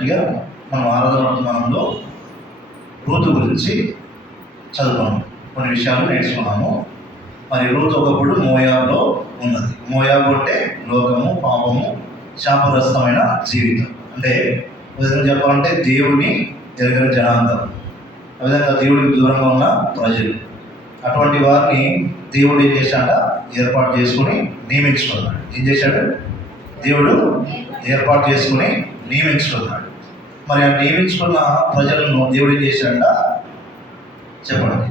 అడిగా మనం ఆరాధన వర్తమానంలో రూతు గురించి చదువుకున్నాం, కొన్ని విషయాలు నేర్చుకున్నాము. మరి రూతు ఒకప్పుడు మోయాబులో ఉన్నది. మోయాబు అంటే లోకము, పాపము, శాపగ్రస్తమైన జీవితం. అంటే విధంగా చెప్పాలంటే దేవుడిని ఎరగని జనాంగం, ఆ విధంగా దేవుడికి దూరంగా ఉన్న ప్రజలు. అటువంటి వారిని దేవుడు ఏం చేశాడ? ఏర్పాటు చేసుకుని నియమించుకున్నాడు. ఏం చేశాడు? దేవుడు ఏర్పాటు చేసుకుని నియమించుకున్నాడు. మరి ఆ నియమించుకున్న ప్రజలను దేవుడు ఏం చేశాడ? చెప్పండి.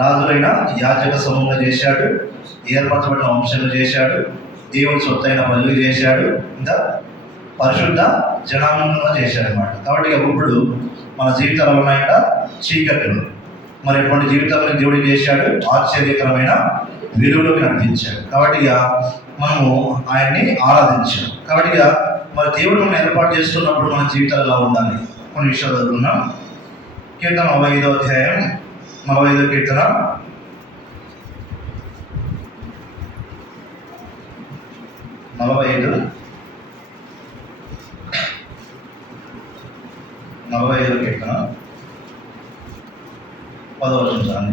రాజులైన యాజక సమూహంగా చేశాడు, ఏర్పరచబడిన వంశంలో చేశాడు, దేవుని సొత్తైన ప్రజలు చేశాడు, ఇంకా పరిశుద్ధ జనాంగంగా చేశాడు అన్నమాట. కాబట్టి ఇప్పుడు మన జీవితాలు ఉన్నాయంట చీకట్లు. మరి ఎటువంటి జీవితాలను దేవుడు చేశాడు? ఆశ్చర్యకరమైన వెలుగులోకి నడిపించాడు. కాబట్టి మనము ఆయన్ని ఆరాధించాం. కాబట్టి మరి దేవుడు మనం ఏర్పాటు చేస్తున్నప్పుడు మన జీవితాలు ఎలా ఉండాలి? కొన్ని విషయాలు చదువుకున్నాం. కీర్తన 45వ అధ్యాయం 45వ కీర్తన 45వ కీర్తన 10వ వచనం.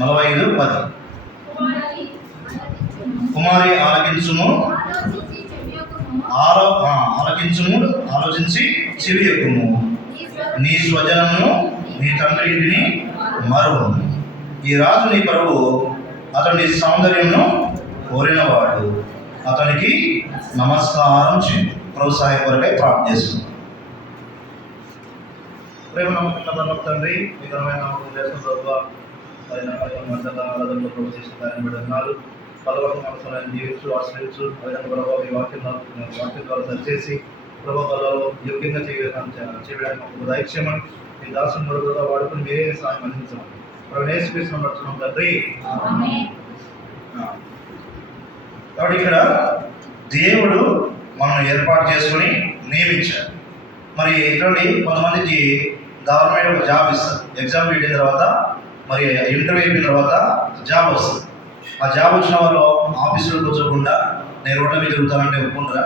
45:10. కుమారి ఆలకించుము, ఆలోచించి చెవి ఎక్కుము. నీ స్వజనమును నీ తండ్రి ఇంటిని మరువు. ఈ రాజు నీ ప్రభువు, అతని సౌందర్యంను కోరినవాడు, అతనికి నమస్కారం చేయి. ప్రోత్సాహ కొరకై ప్రార్థన చేస్తుంది. ప్రేమ నమ్మకం తండ్రి, విధమైన ఆరాధనలో ప్రవేశించిన కార్యం పెడుతున్నారు. బలవంతం మనసులను జీవించు, ఆశ్రయించు. అదేవిధంగా ప్రభావ ఈ వాక్యం ద్వారా సరిచేసి ప్రభావాలలో యోగ్యంగా చేయడానికి దైక్ష్యమని మీ దాసుని మరుగుగా వాడుకుని మీరే సాయం అందించమని ప్రవేశిస్తున్నాం పడుతున్నాం తండ్రి. కాబట్టి ఇక్కడ దేవుడు మనం ఏర్పాటు చేసుకుని నియమించాడు. మరి ఇటువంటి కొంతమందికి గవర్నమెంట్ ఒక జాబ్ ఇస్తారు. ఎగ్జామ్ పెట్టిన తర్వాత, మరి ఇంటర్వ్యూ అయిపోయిన తర్వాత జాబ్ వస్తుంది. ఆ జాబ్ వచ్చిన వాళ్ళు ఆఫీసులో కూర్చోకుండా నేను రోడ్ల మీద తిరుగుతానంటే ఒప్పుకుంటారా?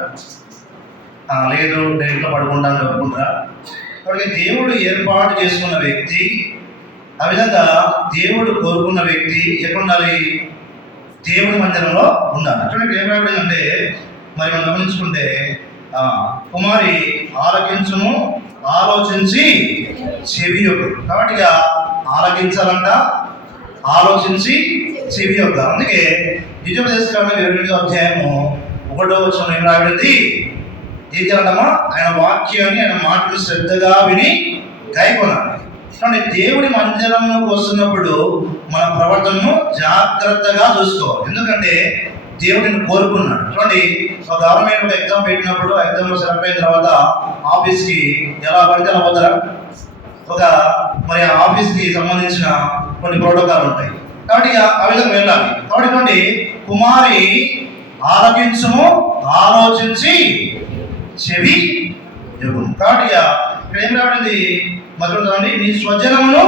లేదు నేను ఇంట్లో పడుకుంటానని ఒప్పుకుంటారా? కాబట్టి దేవుడు ఏర్పాటు చేసుకున్న వ్యక్తి, ఆ విధంగా దేవుడు కోరుకున్న వ్యక్తి ఎక్కడ ఉండాలి? దేవుడి మందిరంలో ఉండాలి. అటువంటి ఏమైందంటే మరి మనం గమనించుకుంటే కుమారి ఆలకించుము, ఆలోచించి చెవి యొక్క. కాబట్టి ఆలకించాలంట, ఆలోచించి చెవి యొక్క. అందుకే ద్వితీయోపదేశకాండం 22వ అధ్యాయము 1వ వచనం ఏం రాబడింది? ఏం చేయాలమ్మా? ఆయన వాక్యాన్ని, ఆయన మాటలు శ్రద్ధగా విని గైకొనాలి. కాబట్టి దేవుడి మందిరంలోకి వస్తున్నప్పుడు మన ప్రవర్తనను జాగ్రత్తగా చూసుకోవాలి. ఎందుకంటే దేవుడిని కోరుకున్నాడు. చూడండి, ఒక గవర్నమెంట్ ఎగ్జామ్ పెట్టినప్పుడు ఎగ్జామ్లో సెలెక్ట్ అయిన తర్వాత ఆఫీస్కి ఎలా పడితే అలా పోతారా? మరి ఆ ఆఫీస్కి సంబంధించిన కొన్ని ప్రోటోకాల్ ఉంటాయి. కాబట్టి ఆ విధంగా వెళ్ళాలి. కాబట్టి కుమారి ఆలకించుము, ఆలోచించి చెవి ఎగుము. కాబట్టి ఇక్కడ ఏం రాబడింది? మొదలు చూడండి, నీ స్వజనమును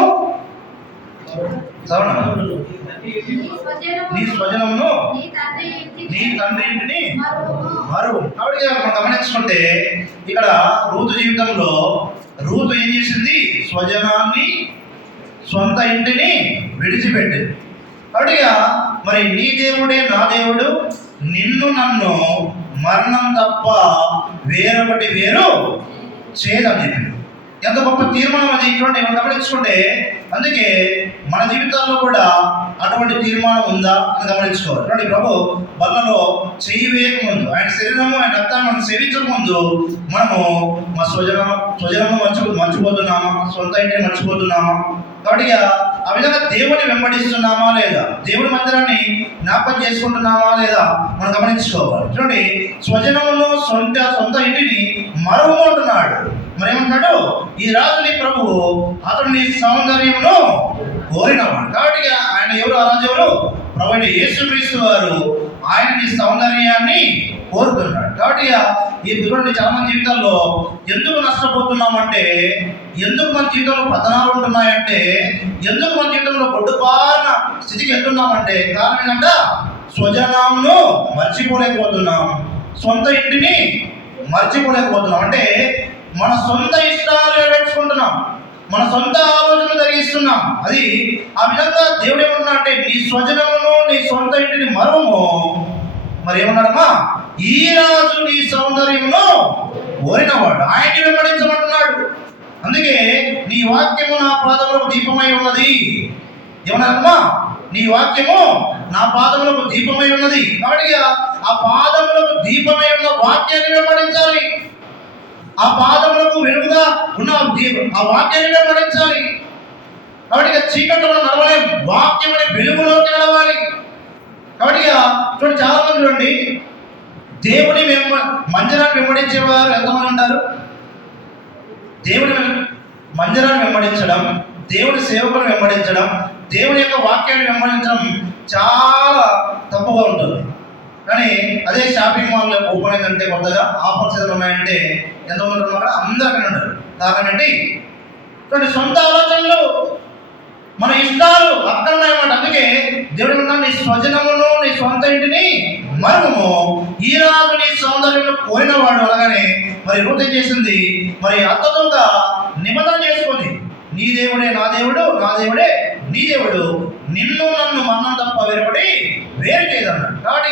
నీ తండ్రి ఇంటిని మరువు. కాబట్టి మనం గమనించుకుంటే ఇక్కడ రూతు జీవితంలో రూతు ఏం చేసింది? స్వజనాన్ని, సొంత ఇంటిని విడిచిపెట్టింది. కాబట్టి మరి నీ దేవుడే నా దేవుడు, నిన్ను నన్ను మరణం తప్ప వేరొకటి వేరు చేయదని చెప్పింది. ఎంత గొప్ప తీర్మానం అది! ఇటువంటి మనం గమనించుకుంటే, అందుకే మన జీవితాల్లో కూడా అటువంటి తీర్మానం ఉందా అని గమనించుకోవాలి. చూడండి, ప్రభు బల్లలో చెయ్యి వేయకముందు, ఆయన శరీరము, ఆయన రక్తాన్ని మనం సేవించక ముందు మనము మా స్వజనము మర్చిపోతున్నామా? సొంత ఇంటిని మర్చిపోతున్నామా? కాబట్టి ఆ విధంగా దేవుని వెంబడిస్తున్నామా లేదా? దేవుడి మందిరాన్ని జ్ఞాపకం చేసుకుంటున్నామా లేదా మనం గమనించుకోవాలి. చూడండి, స్వజనమును, సొంత ఇంటిని మరువు అంటున్నాడు. మరేమంటాడు? ఈ రాజుని ప్రభువు, అతని సౌందర్యమును కోరినవాడు. కాబట్టి ఆయన ఎవరు? ఆ రాజు ఎవరు? ప్రభువైన యేసుక్రీస్తు వారు. ఆయన నీ సౌందర్యాన్ని కోరుతున్నాడు. కాబట్టి ఈ చూడండి, చాలా మంది జీవితాల్లో ఎందుకు నష్టపోతున్నామంటే, ఎందుకు మన జీవితంలో పతనాలు ఉంటున్నాయంటే, ఎందుకు మన జీవితంలో గొడ్డుపారిన స్థితికి వెళ్తున్నామంటే కారణం ఏంటంటే స్వజనాలను మర్చిపోలేకపోతున్నాం, సొంత ఇంటిని మర్చిపోలేకపోతున్నాం. అంటే మన సొంత ఇష్టాలు నెరవేర్చుకుంటున్నాం, మన సొంత ఆలోచనలు జరిగిస్తున్నాం. అది ఆ విధంగా దేవుడు ఏమన్నా అంటే నీ స్వజనమును నీ సొంత ఇంటిని మరువము. మరి ఏమన్నాడమ్మా, ఈ రాజు నీ సౌందర్యమును కోరినవాడు, ఆయన్ని వెంబడించమంటున్నాడు. అందుకే నీ వాక్యము నా పాదములకు దీపమై ఉన్నది. ఏమన్నారమ్మా, నీ వాక్యము నా పాదములకు దీపమై ఉన్నది. కాబట్టి ఆ పాదములకు దీపమై ఉన్న వాక్యాన్ని వెంబడించాలి. ఆ పాదములకు వెలుగుగా ఉన్న ఆ వాక్యాన్ని వెంబడించాలి. కాబట్టి చీకట్లో నడవలేం, వాక్యం అనే వెలుగులోకి నడవాలి. కాబట్టి చూడండి, చాలా మంది చూడండి, దేవుని మందిరాన్ని వెంబడించేవారు ఎంతమంది ఉంటారు? దేవుని మందిరాన్ని వెంబడించడం, దేవుని సేవకులను వెంబడించడం, దేవుని యొక్క వాక్యాన్ని వెంబడించడం చాలా తప్పుగా ఉంటుంది. కానీ అదే షాపింగ్ మాల్లో ఓపెన్ అయిందంటే, కొత్తగా ఆఫర్స్ ఏదైనా ఉన్నాయంటే ఎంతమంది ఉంటారు అక్కడ? అందరూ అక్కడ ఉంటారు. కారణం ఏంటి? చూడండి, సొంత ఆలోచనలు, మన ఇష్టాలు అక్కడ ఉన్నాయన్నమాట. అందుకే దేవుడు ఏమన్నా, నీ స్వజనమును నీ సొంత ఇంటిని మరువము, ఈ రాజు నీ సౌందర్యంలో పోయినవాడు. అలాగనే మరి రూతు ఏం చేసింది? మరి అత్తతోగా నిబంధన చేసుకుంది, నీ దేవుడే నా దేవుడు, నా దేవుడే నీ దేవుడు, నిన్ను నన్ను మన్నం తప్ప వేరుపడి వేరు చేయదన్నాడు. కాబట్టి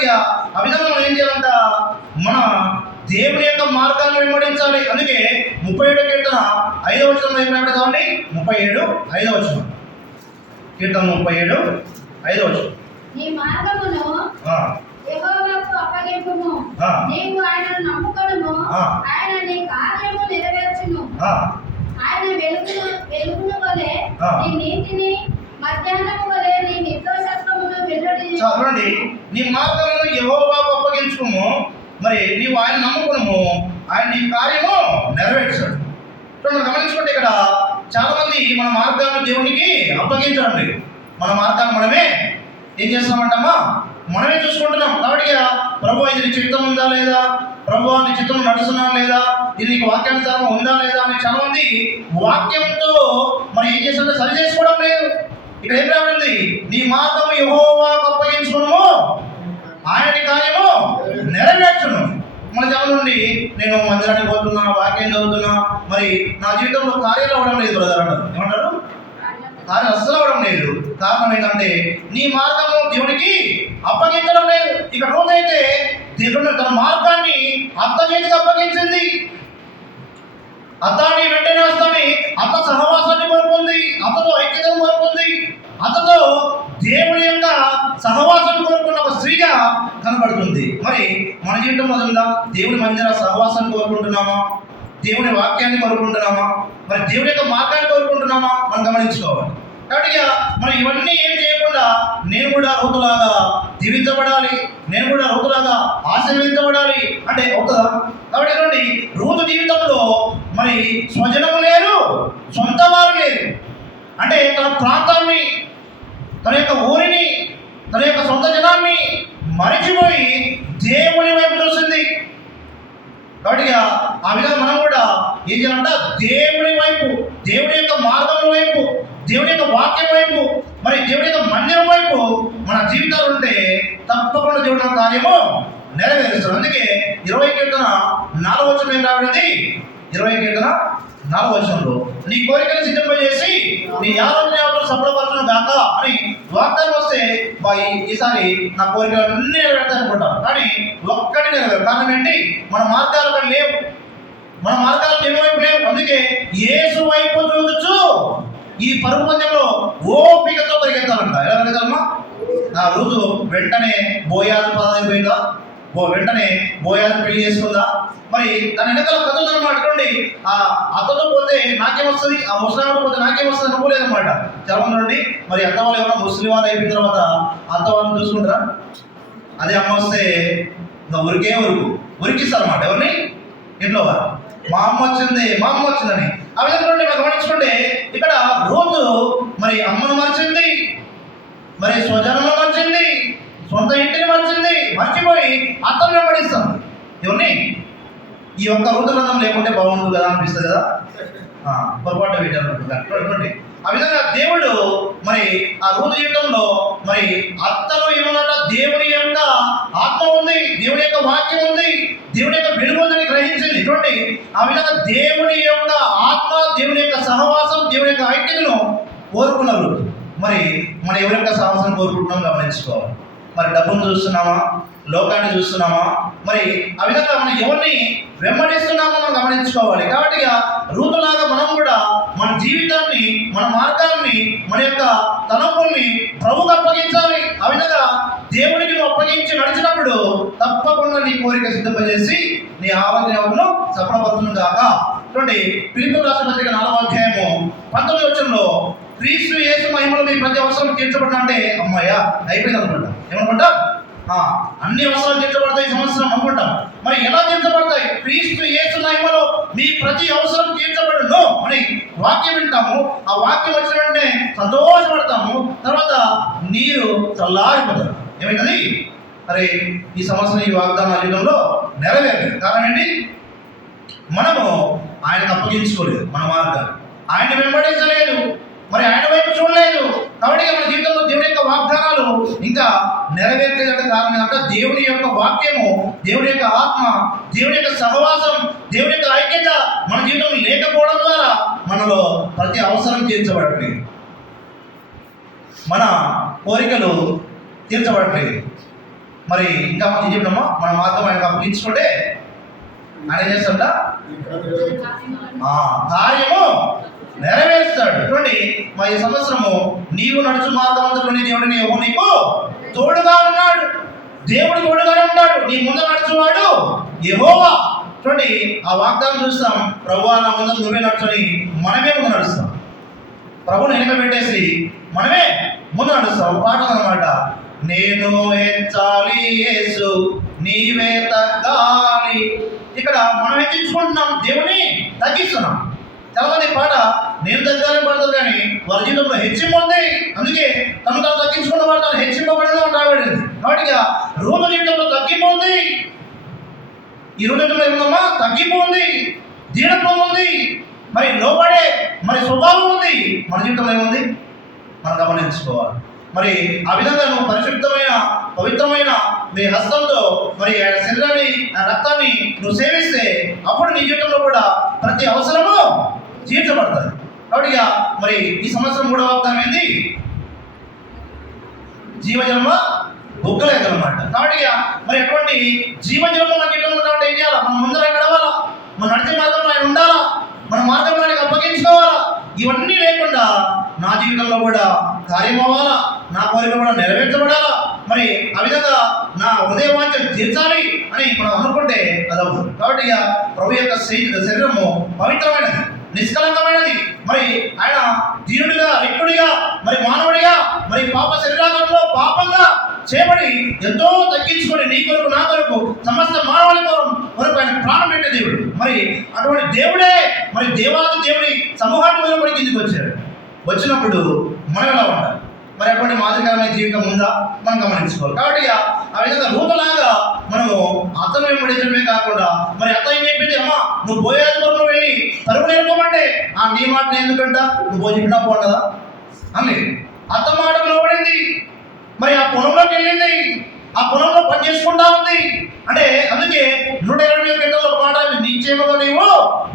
ఆ విధంగా మనం ఏం చేయాలంట? మన దేవుని యొక్క మార్గాన్ని వెంబడించాలి. అందుకే 37 కీర్తన 5వ వచనంలో ఏం రాబడతామండి? 37 5వ వచనం, కీర్తన 37 5వ వచనం. నీ మార్గమును యెహోవాకు అప్పగింపుము, నీవు ఆయనను నమ్ముకొనుము, ఆయన నీ కార్యము నెరవేర్చును. ఆయన వెలుగును వలె నీ నీతిని, మధ్యాహ్నము వలె నీ నిర్దోషత్వమును వెల్లడి. చూడండి, నీ మార్గమును యెహోవాకు అప్పగించుకోము, మరి నీవు ఆయన నమ్ముకును, ఆయన నీ కార్యము నెరవేర్చాడు. చూడండి, గమనించుకుంటే ఇక్కడ చాలా మంది మన మార్గాన్ని దేవునికి అప్పగించడం లేదు. మన మార్గాన్ని మనమే ఏం చేస్తున్నామంటమ్మా? మనమే చూసుకుంటున్నాం. కాబట్టి ప్రభు ఇది నీ చిత్తం ఉందా లేదా, ప్రభు నీ చిత్తం నడుస్తున్నాను లేదా, ఇది నీకు వాక్యానుసారం ఉందా లేదా అని చాలా మంది వాక్యంతో మరి ఏం చేస్తుంటే సరి చేసుకోవడం లేదు. ఇక్కడ ఏం రాబడింది? నీ మార్గము యెహోవాకు అప్పగించుకును, ఆయన కార్యము నెరవేర్చును. మన జనం నుండి నేను మందిరానికి పోతున్నా, వాక్యం చదువుతున్నా, మరి నా జీవితంలో కార్యాలు అవ్వడం లేదు బ్రదర్ అంటారు. ఏమంటారు? కార్యం అస్సలు అవ్వడం లేదు. కారణం ఏంటంటే నీ మార్గము దేవునికి అప్పగించడం లేదు. ఇక రోజైతే దేవుడు తన మార్గాన్ని అత్త చేతికి అప్పగించింది. అత్తాన్ని వెంటనే వస్తాని అత్త సహవాసాన్ని కోరుకుంది, అతతో ఐక్యతను కోరుకుంది, అతతో దేవుని యొక్క సహవాసాన్ని కోరుకున్న ఒక స్త్రీగా కనబడుతుంది. మరి మన జీవితంలో ఉందా? దేవుని మందిర సహవాసాన్ని కోరుకుంటున్నామా? దేవుని వాక్యాన్ని కోరుకుంటున్నామా? మరి దేవుని యొక్క మార్గాన్ని కోరుకుంటున్నామా? మనం గమనించుకోవాలి. కాబట్టి మనం ఇవన్నీ ఏం చేయకుండా నేను కూడా రూతులాగా దీవించబడాలి, నేను కూడా రూతులాగా ఆశీర్వదించబడాలి అంటే అవుతుందా? కాబట్టి చూడండి, రూతు జీవితంలో మరి స్వజనము లేరు, సొంత వారు లేరు. అంటే తన ప్రాంతాన్ని, తన యొక్క ఊరిని, తన యొక్క సొంత జనాన్ని మరిచిపోయి దేవుని వైపు చూసింది. కాబట్టి ఆ విధంగా మనం కూడా ఏం చేయాలంట? దేవుని వైపు, దేవుని యొక్క మార్గం వైపు, దేవుని యొక్క వాక్యం వైపు, మరి దేవుని యొక్క మందిరం వైపు మన జీవితాలు ఉంటే తప్పకుండా దేవుడి కార్యము నెరవేరుస్తాడు. అందుకే 20 కీర్తన 4వ వచనం ఏం రాబడింది? 20 కీర్తన 4వ వచనంలో నీ కోరికలు సిద్ధింపజేసి నీ ఆలోచన సఫలపరచను గాక అని వాగ్దానం వస్తే ఈసారి నా కోరికలన్నీ నెరవేరుతాయి అనుకుంటాం. కానీ ఒక్కటి నెరవేరు. కారణం ఏంటి? మన మార్గాలు కానీ లేవు, మన మార్గాలు దేవుని వైపు లేవు. అందుకే యేసు వైపు చూడొచ్చు. ఈ పరుగు పందెంలో ఓపికతో పరిగెత్తాలంట. ఎలా పరిగెత్తాలమ్మా? ఆ రోజు వెంటనే బోయాజు పదైపోయిందా? వెంటనే బోయాజు పెళ్లి చేసుకుందా? మరి దాని వెనకాల కథ ఉందన్నమాట. అటువంటి అతతో పోతే నాకేమొస్తుంది, ఆ ముస్లిం పోతే నాకేమొస్తుంది అనుకోలేదన్నమాట. చాలా మంది నుండి మరి అత్త వాళ్ళు ఏమన్నా ముస్లిం వాళ్ళు అయిపోయిన తర్వాత అత్త వాళ్ళని చూసుకుంటారా? అదే అమ్మ వస్తే ఇంకా ఉరికిస్తారు అన్నమాట. ఎవరిని? ఇంట్లో వారు. మా అమ్మ వచ్చింది, మా అమ్మ వచ్చిందని. ఆ విధంగా మనం గమనించుకుంటే ఇక్కడ రూతు మరి అమ్మను మర్చింది, మరి స్వజనంలో మర్చింది, సొంత ఇంటిని మర్చింది, మర్చిపోయి అత్తను వెంబడిస్తుంది. ఎవరిని? ఈ ఒక్క రూతు గ్రంథం లేకుంటే బాగుంటుంది కదా అనిపిస్తుంది కదా. పొరపాటు వీటి ఆ విధంగా దేవుడు మరి ఆ రూతు జీవితంలో మరి అత్తలో ఏమన్నా దేవుని యొక్క ఆత్మ ఉంది, దేవుని యొక్క వాక్యం ఉంది, దేవుని యొక్క వెలుగు ఉందని గ్రహించింది. చూడండి, ఆ విధంగా దేవుని యొక్క ఆత్మ, దేవుని యొక్క సహవాసం, దేవుని యొక్క ఐక్యతను కోరుకున్నారు. మరి మనం ఎవరి యొక్క సహవాసం కోరుకుంటున్నాం గమనించుకోవాలి. మరి డబ్బును చూస్తున్నామా, లోకాన్ని చూస్తున్నామా, మరి ఆ విధంగా మనం ఎవరిని వెంబడిస్తున్నామో మనం గమనించుకోవాలి. కాబట్టి రూతులాగా మనం కూడా మన జీవితాన్ని, మన మార్గాన్ని, మన యొక్క తలంపుల్ని ప్రభువుకు అప్పగించాలి. ఆ విధంగా దేవునికి నువ్వు అప్పగించి నడిచినప్పుడు తప్పకుండా నీ కోరిక సిద్ధపజేసి నీ ఆలోచనను సఫలపరుచును గాక. చూడండి, ఫిలిప్పీయులకు రాసిన పత్రిక 4వ అధ్యాయము 19వ వచనంలో క్రీస్తు యేసు మహిమలో మీ ప్రతి అవసరం తీర్చబడిన అంటే అమ్మాయ్యా అయిపోయింది అనుకుంటాం. ఏమనుకుంటాం? అన్ని అవసరాలు తీర్చబడతాయి ఈ సంవత్సరం అనుకుంటాం. మరి ఎలా తీర్చబడతాయి? క్రీస్తు యేసు మహిమలో మీ ప్రతి అవసరం తీర్చబడును అని వాక్యం వింటాము. ఆ వాక్యం వచ్చిన వెంటనే సంతోషపడతాము. తర్వాత నీరు చల్లారిపోతారు. ఏమైంది? మరి ఈ సంవత్సరం ఈ వాగ్దాన యుగంలో నెరవేరలేదు. కారణం ఏంటి? మనము ఆయనకు అప్పగించుకోలేదు, మన మార్గాన్ని ఆయన వెంబడించలేదు, మరి ఆయన వైపు చూడలేదు. కాబట్టి మన జీవితంలో దేవుని యొక్క వాగ్దానాలు ఇంకా నెరవేర్చేదంటే కారణం ఏంటంటే దేవుని యొక్క వాక్యము, దేవుని యొక్క ఆత్మ, దేవుని యొక్క సహవాసం, దేవుని యొక్క ఐక్యత మన జీవితంలో లేకపోవడం ద్వారా మనలో ప్రతి అవసరం తీర్చబడట్లేదు, మన కోరికలు తీర్చబడట్లేదు. మరి ఇంకా మనం చెప్పినామా, మన మార్గం ఆయనకు అప్పగించుకుంటే ఆయన చేస్తాడ కార్యము నెరవేరుస్తాడు. చూడండి, మా ఈ సంవత్సరము నీవు నడుచు మార్గమంతలోని దేవుడిని నీకు తోడుగా ఉన్నాడు. దేవుడు తోడుగా ఉంటాడు. నీ ముందు నడుచువాడు యెహోవా. చూడండి, ఆ వాగ్దానం చూస్తాం. ప్రభువా నా ముందు నువ్వే నడుచుని మనమే ముందు నడుస్తాం. ప్రభుని వెనుక పెట్టేసి మనమే ముందు నడుస్తాం. పాట అన్నమాట, నేను హెచ్చాలి యేసు నీవే తగ్గాలి. ఇక్కడ మనం హెచ్చించుకుంటున్నాం, దేవుని తగ్గిస్తున్నాం. చాలా మంది పాట నేను తగ్గాలని పడతారు, కానీ వారి జీవితంలో హెచ్చింపు ఉంది. అందుకే తను తాను తగ్గించుకున్న వాడు తాను హెచ్చింపబడేది రాబడింది. కాబట్టి రూప జీవితంలో తగ్గింపు ఉంది. ఈ రోజు ఏమన్నా తగ్గింపు ఉంది, దీనత్వం ఉంది, మరి లోపడే మరి స్వభావం ఉంది. మన జీవితంలో ఏముంది మనం గమనించుకోవాలి. మరి ఆ విధంగా నువ్వు పరిశుద్ధమైన పవిత్రమైన మీ హస్తంతో మరి ఆయన శరీరాన్ని, ఆ రక్తాన్ని నువ్వు సేవిస్తే అప్పుడు నీ జీవితంలో కూడా ప్రతి అవసరము తీర్చబడతాయి. కాబట్టి మరి ఈ సంవత్సరం కూడా వాగ్దానం ఏంది? జీవజన్మ బొగ్గలేదన్నమాట. కాబట్టి మరి ఎటువంటి జీవజన్మ మన జీవితంలో కాబట్టి ఏం చేయాలా? మనం ముందర గడవాలా, మన నడిచే మార్గంలో ఆయన ఉండాలా, మన మార్గంలో ఆయనకు అప్పగించుకోవాలా. ఇవన్నీ లేకుండా నా జీవితంలో కూడా కార్యం అవ్వాలా, నా కోరిక కూడా నెరవేర్చబడాలా, మరి ఆ విధంగా నా హృదయ వాంఛను తీర్చాలి అని మనం అనుకుంటే అదవుతుంది. కాబట్టి ప్రభు యొక్క శరీరము పవిత్రమైనది, నిష్కలంకమైనది. మరి ఆయన దీనుడిగా, రిక్తుడిగా, మరి మానవుడిగా, మరి పాప శరీరంలో పాపంగా చేయబడి ఎంతో తగ్గించుకొని నీ కొరకు, నా కొరకు, సమస్త మానవుల కొరకు ఆయన ప్రాణం పెట్టే దేవుడు. మరి అటువంటి దేవుడే మరి దేవాది దేవుని సమూహాన్ని వదిలిపడి కిందికి వచ్చాడు. వచ్చినప్పుడు మనం ఎలా ఉండాలి? మరి అటువంటి మాదిరికరమైన జీవితం ఉందా మనం గమనించుకోవాలి. కాబట్టి ఆ విధంగా రూపలాగా మనము అతను వెంబడించడమే కాకుండా మరి అతను ఏం చెప్పింది, అమ్మా నువ్వు బోయాజులో వెళ్ళి పరుగు నేర్పమంటే నీ మాట ఎందుకంట, నువ్వు భోజనం పోండదా అని అత్త మాట లోపడింది. మరి ఆ పొలంలోకి వెళ్ళింది, ఆ పొలంలో పని చేసుకుంటా ఉంది. అంటే అందుకే 120 గంటల్లో పాట, నీ చేమలో నీవు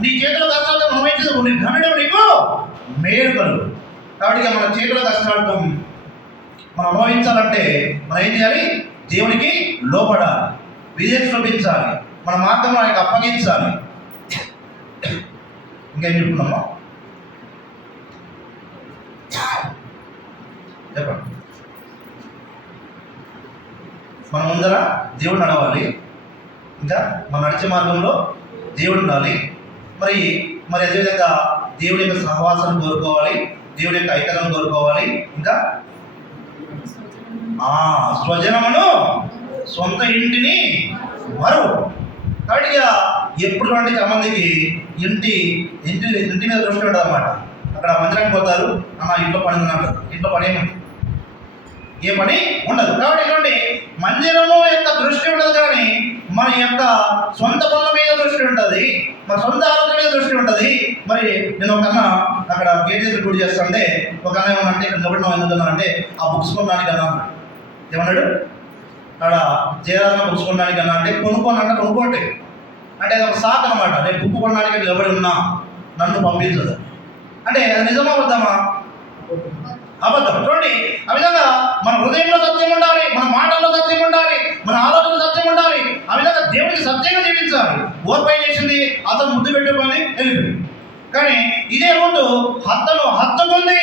నీ చేతిలో కష్టాలతో అనుభవించదు, నీ ధనుడు నీకు మేలు కలుగు. కాబట్టి మన చేతిలో కష్టాలతో మనం అనుభవించాలంటే మనం ఏం చేయాలి? దేవునికి లోపడాలి, విధేయత చూపించాలి, మన మార్గం ఆయనకు అప్పగించాలి. ఇంకేం చెప్పుకున్నామా చెప్పండి. మన ముందర దేవుడు నడవాలి, ఇంకా మన నడిచే మార్గంలో దేవుడు ఉండాలి. మరి మరి అదేవిధంగా దేవుడి యొక్క సహవాసాన్ని కోరుకోవాలి, దేవుడి యొక్క ఐక్యతను కోరుకోవాలి. ఇంకా స్వజనమును సొంత ఇంటిని మరువు. కాబట్టి ఎప్పుడు అంటే చాలామందికి ఇంటి మీద దృష్టి ఉంటుంది అన్నమాట. అక్కడ మందిరానికి పోతారు, ఇంట్లో పని ఉందంటారు, ఇంట్లో పని ఏ పని ఉండదు. కాబట్టి ఇటువంటి మందిరము యొక్క దృష్టి ఉండదు, కానీ మన యొక్క సొంత పనుల మీద దృష్టి ఉంటుంది, మన సొంత ఆలోచన మీద దృష్టి ఉంటుంది. మరి నేను ఒక అన్న అక్కడ గేట్ దగ్గర గుడి చేస్తుంటే ఒక అన్న ఏమన్నా అంటే ఇక్కడ నిలబడిన ఎందుకన్నా అంటే ఆ బుక్స్ కొనడానికి అన్నా ఏమన్నాడు, అక్కడ జయరాజన బుక్స్ కొనడానికి అన్నా అంటే కొనుక్కోనంటే కొనుక్కోండి, అంటే అది ఒక సాకు అనమాట. రేపు బుక్ కొనడానికి ఎవరు ఉన్నా నన్ను పంపించదు అంటే అది నిజమా అబద్ధమా? అబద్ధం. చూడండి, ఆ విధంగా మన హృదయంలో సత్యం ఉండాలి, మన మాటల్లో సత్యం ఉండాలి, మన ఆలోచనలో సత్యం ఉండాలి. ఆ విధంగా దేవుడికి సత్యంగా జీవించాలి. ఓర్పై చేసింది అతను ముద్దు పెట్టుకొని వెళ్ళిపోయింది. కానీ ఇదే ముందు హత్తుకుంది,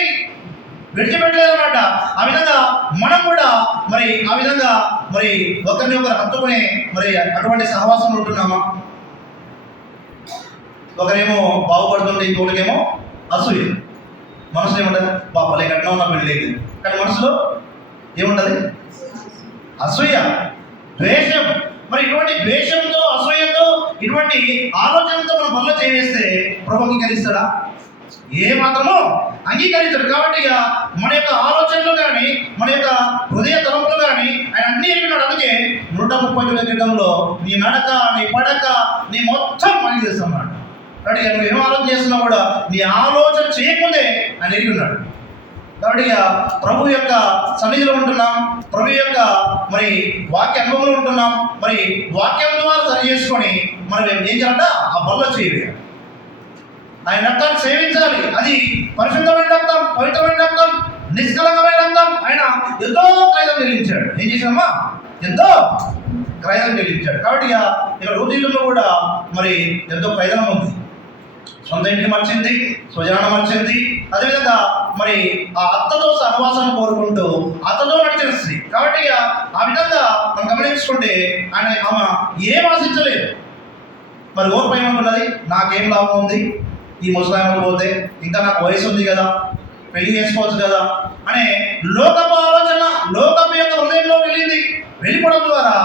విడిచిపెట్టలేదన్నమాట. ఆ విధంగా మనం కూడా మరి ఆ విధంగా మరి ఒకరిని ఒకరు హత్తుకునే మరి అటువంటి సహవాసంలో ఉంటున్నామా? ఒకరేమో బాగుపడుతుంది, ఇంకొకరికేమో అసూయ. మనసులో ఏముంటుంది? బాపలే కట్నం ఉన్న పెళ్ళి. కానీ మనసులో ఏముంటుంది? అసూయ, ద్వేషం. మరి ఇటువంటి ద్వేషంతో, అసూయతో, ఇటువంటి ఆలోచనతో మనం పనులు చేస్తే ప్రభు అంగీకరిస్తాడా? ఏ మాత్రమో అంగీకరించడు. కాబట్టి ఇక మన యొక్క ఆలోచనలు కానీ, మన యొక్క హృదయ తలంపులు కానీ ఆయన అన్ని ఎరిగినాడు. అందుకే 130 క్రితంలో నీ నడక, నీ పడక, నీ మొత్తం పని చేస్తున్నాడు. కాబట్టి నువ్వు ఏం ఆలోచన చేస్తున్నా కూడా నీ ఆలోచన చేయకముందే ఆయన ఎరిగినాడు. కాబట్టి ఇక ప్రభు యొక్క సన్నిధిలో ఉంటున్నాం, ప్రభు యొక్క మరి వాక్య అనుభవంలో ఉంటున్నాం. మరి వాక్యం ద్వారా సరి చేసుకొని మనం ఏం చేయాలంట? ఆ బల్ల చేయాలి, ఆయన రక్తాన్ని సేవించాలి. అది పరిశుద్ధమైన రక్తం, పవిత్రమైన రక్తం, నిష్కలంకమైన రక్తం. ఆయన ఎంతో క్రయం చెల్లించాడు. ఏం చేశామా? ఎంతో క్రయం చెల్లించాడు. కాబట్టి ఇక్కడ రోజుల్లో కూడా మరి ఎంతో ప్రయోజనం ఉంది. సొంత ఇంటిని మర్చింది, స్వజనం మర్చింది. అదేవిధంగా మరి ఆ అత్తతో సహవాసాన్ని కోరుకుంటూ అత్తతో నడిచిన స్త్రీ. కాబట్టి ఆ విధంగా మనం గమనించుకుంటే ఆమె ఏం ఆశించలేదు. మరి ఓర్పు ఏమనుకున్నది? నాకేం లాభం ఉంది ఈ ముసలాయన పోతే, ఇంకా నాకు వయసు ఉంది కదా, పెళ్లి చేసుకోవచ్చు కదా అనే లోకపు ఆలోచన, లోకపు యొక్క హృదయంలో వెళ్ళిపోవడం ద్వారా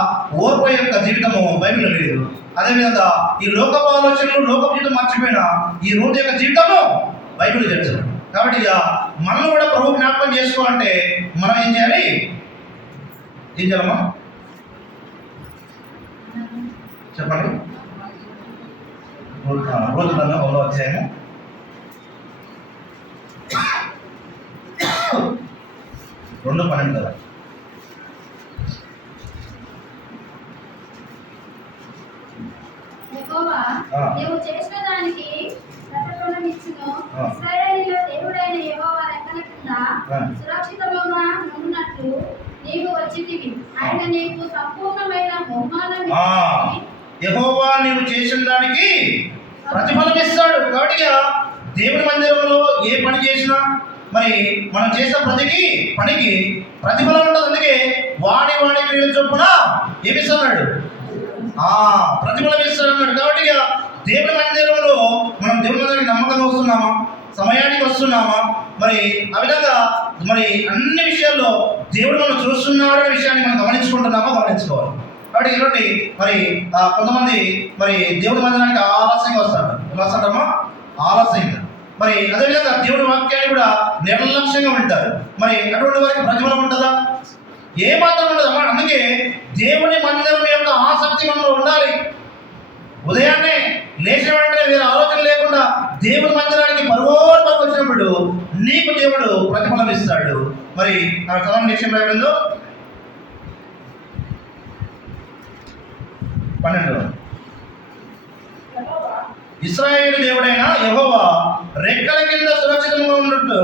ఓర్పు యొక్క జీవితము బైబిల్లో లేదు. అదేవిధంగా ఈ లోకపు ఆలోచనలు, లోకపు జీవితం మర్చిపోయిన ఈ రోజు యొక్క జీవితము బైబిల్ చేర్చదు. కాబట్టి మనం కూడా ప్రభు జ్ఞాపకం చేసుకోవాలంటే మనం ఏం చేయాలి? ఏం చేయాలమ్మా చెప్పండి. రోజులలో 1వ అధ్యాయము 2:12 కదా. యెహోవా నీవు చేసిన దానికి ప్రతిఫలం ఇచ్చును. ఇశ్రాయేలీయుల దేవుడైన యెహోవా రెక్కల కింద సురక్షితముగా నుండునట్లు నీవు వచ్చితివి. ఆయన నీకు సంపూర్ణమైన బహుమానం ఇచ్చి యెహోవా నీవు చేసిన దానికి ప్రతిఫలం ఇస్తాడు. కాబట్టి దేవుని మందిరంలో ఏ పని చేసినా మరి మనం చేసిన పనికి ప్రతిఫలం ఉంటుంది. అందుకే వాడి క్రియల చొప్పున ఏమిస్తున్నాడు? ప్రతిఫలం ఇస్తాడు అన్నాడు. కాబట్టి దేవుని మందిరంలో మనం దేవుని మందిరానికి నమ్మకంగా వస్తున్నామా? సమయానికి వస్తున్నామా? మరి ఆ విధంగా మరి అన్ని విషయాల్లో దేవుడు మనం చూస్తున్నాడు అనే విషయాన్ని మనం గమనించుకుంటున్నామా? గమనించుకోవాలి. కాబట్టి ఇలాంటి మరి కొంతమంది మరి దేవుడి మందిరానికి ఆలస్యంగా వస్తారమ్మా, ఆలస్యంగా. మరి అదేవిధంగా దేవుడి వాక్యాన్ని కూడా నిర్లక్ష్యంగా వింటారు. మరి అటువంటి వారికి ప్రతిఫలం ఉంటుందా? ఏ మాత్రం ఉండదమ్మా. అందుకే దేవుని మందిరం యొక్క ఆసక్తి మనలో ఉండాలి. ఉదయాన్నే లేచిన వెంటనే వేరే ఆలోచన లేకుండా దేవుని మందిరానికి పరుగు వచ్చినప్పుడు నీకు దేవుడు ప్రతిఫలం ఇస్తాడు. మరి ఆ చదవని విషయం ఏమిటో 12. ఇశ్రాయేలు దేవుడైన యెహోవా రెక్కల కింద సురక్షితంగా ఉన్నట్టు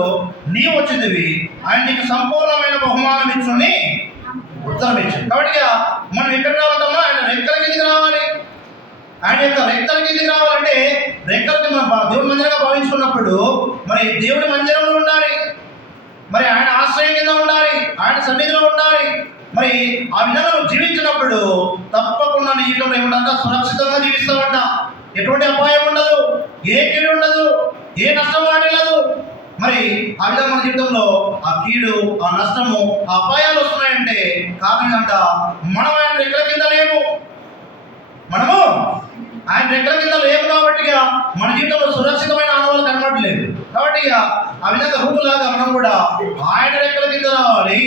నీవు వచ్చిందివి. ఆయన నీకు సంపూర్ణమైన బహుమానం ఇచ్చుని ఉత్తరం ఇచ్చింది. కాబట్టి మనం ఎక్కడ రావాలమ్మా? ఆయన రెక్కల కిందకి రావాలి. ఆయన యొక్క రెక్కల కిందకి రావాలంటే రెక్కలకి మనం దేవుడి మందిరంగా భావించుకున్నప్పుడు మరి దేవుడి మందిరంలో ఉండాలి. మరి ఆయన ఆశ్రయం కింద ఉండాలి, ఆయన సన్నిధిలో ఉండాలి. మరి ఆ విధంగా నువ్వు జీవించినప్పుడు తప్పకుండా నీ జీవితంలో ఏముంట? సురక్షితంగా జీవిస్తామంట. ఎటువంటి అపాయం ఉండదు, ఏ కీడు ఉండదు, ఏ నష్టం వాటిల్లదు. మరి ఆ విధంగా మన జీవితంలో ఆ కీడు, ఆ నష్టము, ఆ అపాయాలు వస్తున్నాయంటే కారణం అంట మనం ఆయన రెక్కల కింద లేము. మనము ఆయన రెక్కల కింద లేము కాబట్టి మన జీవితంలో సురక్షితమైన అనుభవాలు కనబడలేదు. కాబట్టి ఆ విధంగా రూపులాగా మనం కూడా ఆయన రెక్కల కింద రావాలి.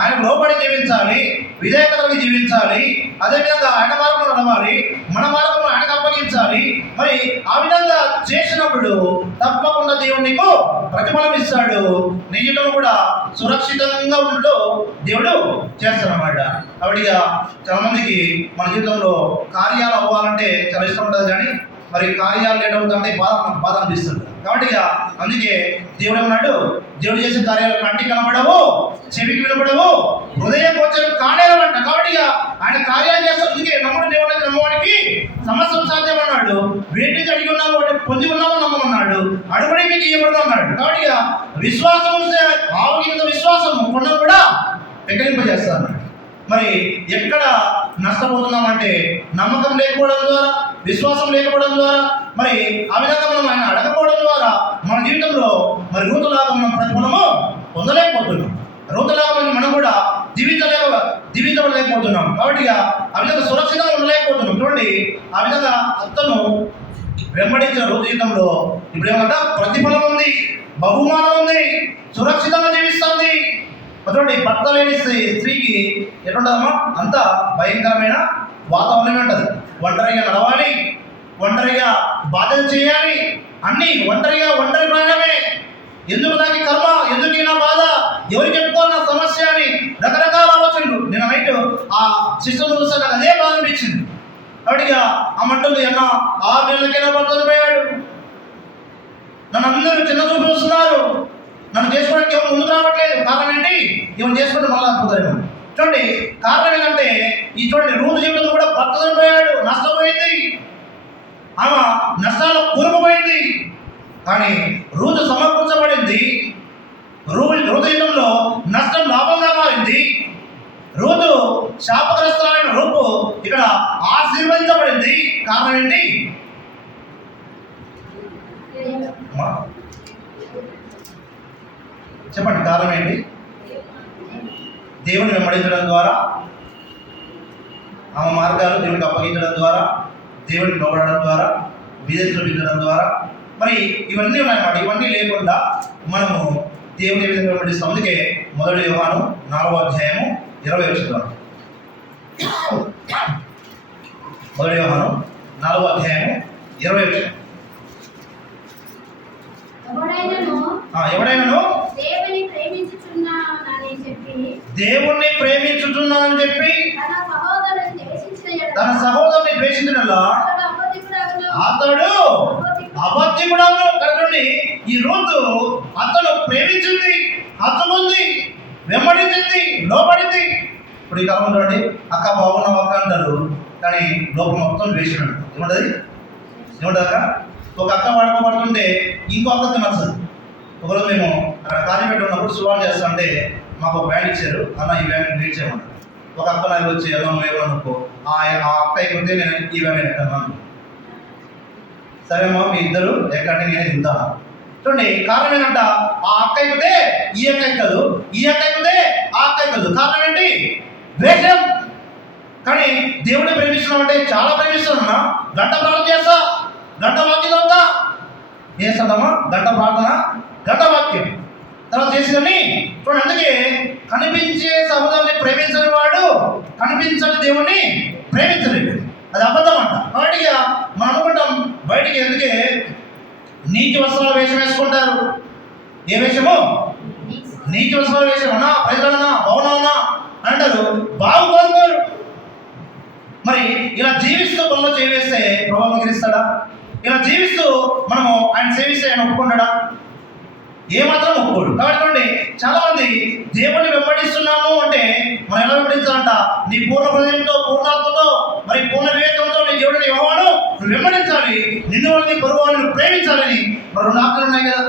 ఆయన లోబడి జీవించాలి, విధేయత కలిగి జీవించాలి. అదేవిధంగా ఆయన మార్గంలో నడవాలి, మన మార్గంలో ఆయనకు అప్పగించాలి. మరి ఆ విధంగా చేసినప్పుడు తప్పకుండా దేవుడు నీకు ప్రతిఫలం ఇస్తాడు. నీ జీవితం కూడా సురక్షితంగా ఉండడం దేవుడు చేస్తాడన్నమాట. కాబట్టి చాలా మందికి మన జీవితంలో కార్యాలు అవ్వాలంటే చాలా ఇష్టం ఉంటుంది, కానీ మరి కార్యాలు లేటవుతుంటే బాధ అనిపిస్తుంది. కాబట్టి అందుకే దేవుడు ఏమన్నాడు, దేవుడు చేసే కార్యాలు కంటికి కనబడవు, చెవికి వినపడవు, హృదయం వచ్చే కానేరమంట. కాబట్టి ఆయన కార్యాలు చేస్తారు. అందుకే నమ్ముడు దేవుడు నమ్మవాడికి సమస్తం సాధ్యం అన్నాడు. వేటికి అడిగి ఉన్నాము వాటి పొంది ఉన్నాము నమ్మమన్నాడు. అడుగుడి మీకు ఇవ్వడం అన్నాడు. కాబట్టి విశ్వాసం ఉంటే ఆవుగినంత విశ్వాసం కొండను కూడా పెకలింపజేస్తాను. మరి ఎక్కడ నష్టపోతున్నామంటే నమ్మకం లేకపోవడం ద్వారా, విశ్వాసం లేకపోవడం ద్వారా, మరి ఆ విధంగా మనం ఆయన అడగకపోవడం ద్వారా మన జీవితంలో మరి రూతులాగా మనం ప్రతిఫలము పొందలేకపోతున్నాం. రూతులాగా మనం కూడా జీవించలేకపోతున్నాం. కాబట్టి ఆ విధంగా సురక్షితంగా ఉండలేకపోతున్నాం. చూడండి, ఆ విధంగా అతను వెంబడించిన రూతు జీవితంలో ఇప్పుడు ఏమంట ప్రతిఫలం ఉంది, బహుమానం ఉంది, సురక్షితంగా జీవిస్తుంది. చూడండి, భర్త లేని స్త్రీకి ఎట్లుంటుందమ్మా, అంత భయంకరమైన వాతావరణమే ఉంటుంది. ఒంటరిగా నడవాలి, ఒంటరిగా బాధలు చేయాలి, అన్నీ ఒంటరి ప్రయాణమే. ఎందుకు నాకు కర్మ, ఎందుకు నా బాధ, ఎవరికి చెప్పుకోవాలి నా సమస్య అని రకరకాల ఆలోచనలు. నేను నైట్ ఆ సిస్టమ్ చూస్తే నాకు అదే బాధ అనిపించింది. కాబట్టి ఆ మంటలు ఎన్నో 6 నెలలకైనా భర్త చనిపోయాడు. నన్ను అందరూ చిన్న చూపు చూస్తున్నారు, నన్ను చేసుకోవడానికి ఎవరు ముందుకు రావట్లేదు. కారణం ఏంటి? ఇవన్నీ చేసుకుంటే మళ్ళీ అద్భుతం. చూడండి, కారణం ఏంటంటే ఈ చూడండి రూతు జీవితంలో కూడా భర్త చనిపోయాడు, నష్టపోయింది, ఆమె నష్టాలు కూరుకుపోయింది. కానీ రూతు సమర్పించబడింది. రూతు జీవితంలో నష్టం లాభంగా మారింది. రూతు శాపగ్రస్తులైన రూపు ఇక్కడ ఆశీర్వదించబడింది. కారణం ఏంటి? చెప్పండి, కారణం ఏంటి? దేవుని వెంబడించడం ద్వారా, ఆమె మార్గాలు దేవునికి అప్పగించడం ద్వారా, దేవుడిని లోబడడం ద్వారా, విధేయత చూపించడం ద్వారా, మరి ఇవన్నీ ఉన్నాయన్నమాట. ఇవన్నీ లేకుండా మనము దేవుని ఏ విధంగా వెంబడిస్తాం. అందుకే 1 యోహాను 4వ అధ్యాయము 20వ వచనం. 1 యోహాను 4వ అధ్యాయము 20వ వచనం. ఎవడైనాను దేవుణ్ణి ప్రేమించుచున్నానని చెప్పి తన సహోదరుని ద్వేషించిన అతడు అబద్ధికుడను. కనుకండి, ఈ రూతు అతను ప్రేమించింది, హత్తుకుంది, వెంబడించింది, లోపడింది. ఇప్పుడు ఈ కాలం చూడండి, అక్క బాగున్నావు అక్క అంటారు, కానీ లోపల మొత్తం ద్వేషినాడు. ఏమంటుంది అక్క? ఒక అక్క పడుతుంటే ఇంకో అక్కకి నచ్చదు. ఒకరోజు మేము అక్కడ కాలిపెట్టి ఉన్నప్పుడు సువాన్ చేస్తుంటే మాకు ఒక వ్యాన్ ఇచ్చారు. అన్న ఈ వ్యాన్ రీచ్ చేయమన్నారు. ఒక అక్క నాకు వచ్చి ఎవరనుకో ఆ అక్క అయిపోతే నేను ఈ వ్యాన్ ఎక్కన్నాను. సరేమ్మా, మీ ఇద్దరు ఎక్కడికి నేను తింటాను. చూడండి, కారణం ఏంటంట, ఆ అక్క అయిపోతే ఈ అక్క ఎక్కదు, ఈ అక్క అయిపోతే ఆ అక్క ఎక్కదు. కారణం ఏంటి? ద్వేషం. కానీ దేవుడిని ప్రేమిస్తున్నామంటే చాలా ప్రేమిస్తున్నామన్నా. గంట ప్రార్థన చేస్తా, గంట వాక్యం చదువుతా, చేస్తామా, గంట ప్రార్థన, గంట వాక్యం తర్వాత చేసిందని చూడండి. అందుకే కనిపించే సహోదరుని ప్రేమించని వాడు కనిపించని దేవుణ్ణి ప్రేమించలేడు. అది అబద్ధం అంట. కాబట్టి మనం అనుకుంటాం బయటికి ఎందుకే నీతి వస్త్రాలు వేషం వేసుకుంటారు. ఏ వేషము? నీతి వస్త్రాలు వేషం. అన్నా ప్రజలన్నా బాగున్నావునా అంటారు, బాగుపోతారు. మరి ఇలా జీవిస్తూ పనులు చేవేస్తే ప్రభావం గిరిస్తాడా? ఇలా జీవిస్తూ మనము ఆయన సేవిస్తే ఆయన ఒప్పుకుంటాడా? ఏమాత్రం ఒప్పుకోడు. కాబట్టి చాలా మంది దేవుని వెంబడిస్తున్నాము అంటే మనం ఎలా వెంబడించాలంట? నీ పూర్ణ హృదయంతో, పూర్ణాత్మతో, మరి పూర్ణ వివేకంతో నీ దేవుడిని యెహోవాను నువ్వు వెంబడించాలి. నిన్ను వాళ్ళని పొరుగు వాళ్ళని ప్రేమించాలని మరి 2 ఆజ్ఞలు ఉన్నాయి కదా,